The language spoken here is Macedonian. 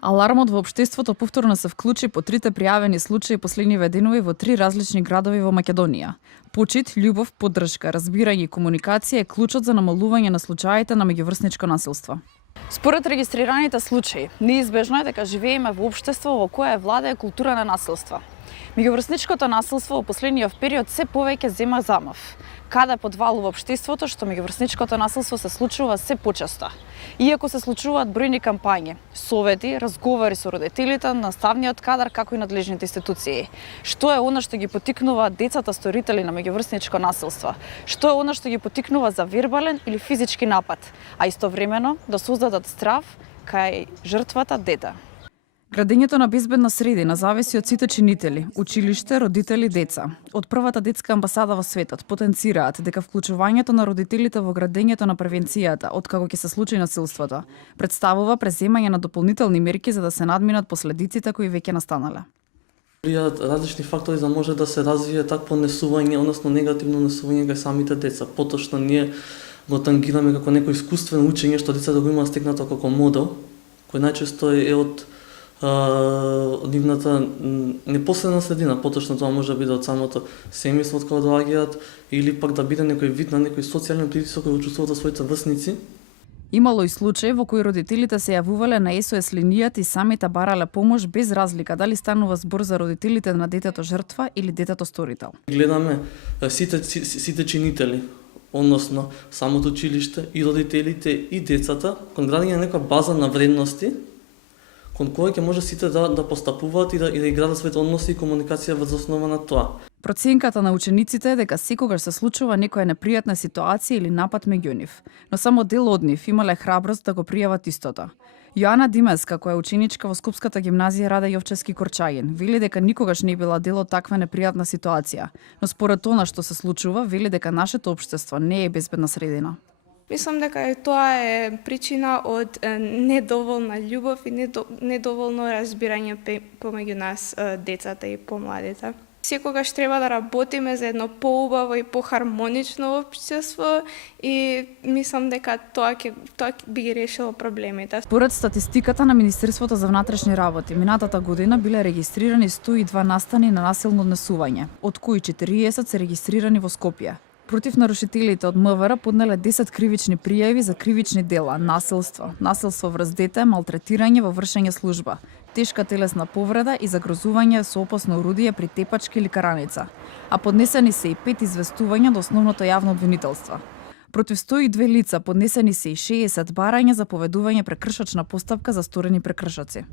Алармот во општеството повторно се вклучи по трите пријавени случаи последниве денови во 3 различни градови во Македонија. Почит, љубов, поддршка, разбирање и комуникација е клучот за намалување на случаите на меѓуврсничко насилство. Според регистрираните случаи, неизбежно е дека живееме во општество во кое владее култура на насилство. Меѓуврсничкото насилство во последниот период се повеќе зема замав. Каде подвалува општеството што меѓуврсничкото насилство се случува се почесто. Иако се случуваат бројни кампањи, совети, разговори со родителите, наставниот кадар како и надлежните институции. Што е она што ги поттикнува децата сторители на меѓуврсничко насилство? Што е она што ги поттикнува за вербален или физички напад, а истовремено да создадат страв кај жртвата дете? Градењето на безбедна средина зависи од сите чинители, училиште, родители, деца. Од првата детска амбасада во светот потенцираат дека вклучувањето на родителите во градењето на превенцијата, откако ќе се случи насилството, представува преземање на дополнителни мерки за да се надминат последиците кои веќе настанале. Различни фактори за може да се развие такво несување, односно негативно несување кај самите деца. Поточно ние го тангираме како некој искуствено учење што децата го имаат стекнато како модел, кој најчесто е од нивната непосредна средина, поточно тоа може да биде од самото семејство од кога доаѓаат или пак да биде некој вид на некој социјален притисок кој го чувствуваат за своите врсници. Имало и случаи во кои родителите се јавувале на SOS линијата и самите барале помош без разлика дали станува збор за родителите на детето жртва или детето сторител. Гледаме сите чинители, односно самото училиште и родителите и децата, кон градење на некоја база на вредности кон кој ќе може сите да постапуваат и да играат своите односи и комуникација врз основа на тоа. Проценката на учениците е дека секогаш се случува некоја непријатна ситуација или напад меѓу нив, но само дел од нив имале храброст да го пријават истото. Јоана Димеска, која е ученичка во Скопската гимназија Раде Јовчевски Корчагин, вели дека никогаш не била дел од таква непријатна ситуација, но според она што се случува, вели дека нашето општество не е безбедна средина. Мислам дека тоа е причина од недоволна љубов и недоволно разбирање помеѓу нас, децата и помладите. Секогаш треба да работиме за едно поубаво и похармонично општество и мислам дека тоа би ги решило проблемите. Според статистиката на Министерството за внатрешни работи, минатата година биле регистрирани 102 настани на насилно однесување, од кои 40 се регистрирани во Скопје. Против нарушителите од МВР поднеле 10 кривични пријави за кривични дела: насилство, насилство врз дете, малтретирање во вршење служба, тешка телесна повреда и загрозување со опасно орудие при тепачка или караница. А поднесени се и 5 известувања до основното јавно обвинителство. Против 102 лица поднесени се и 60 барања за поведување прекршачна постапка за сторени прекршоци.